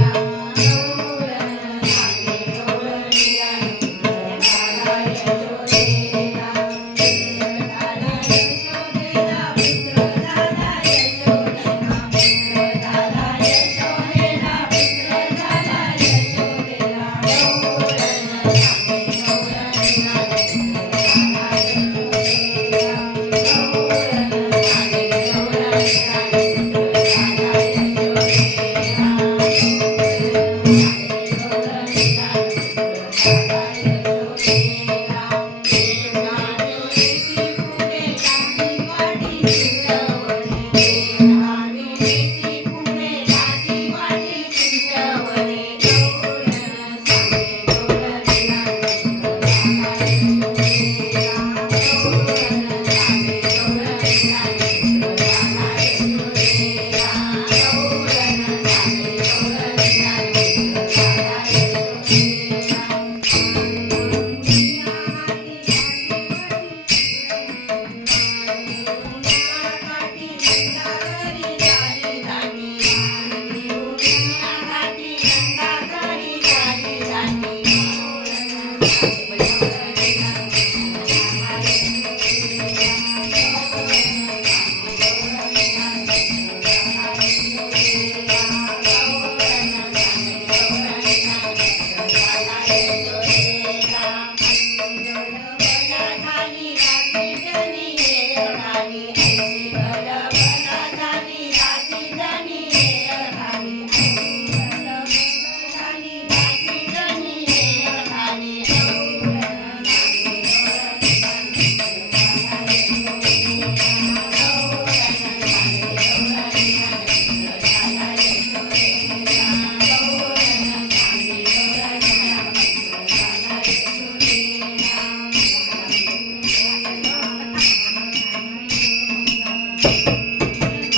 Yeah. Bye.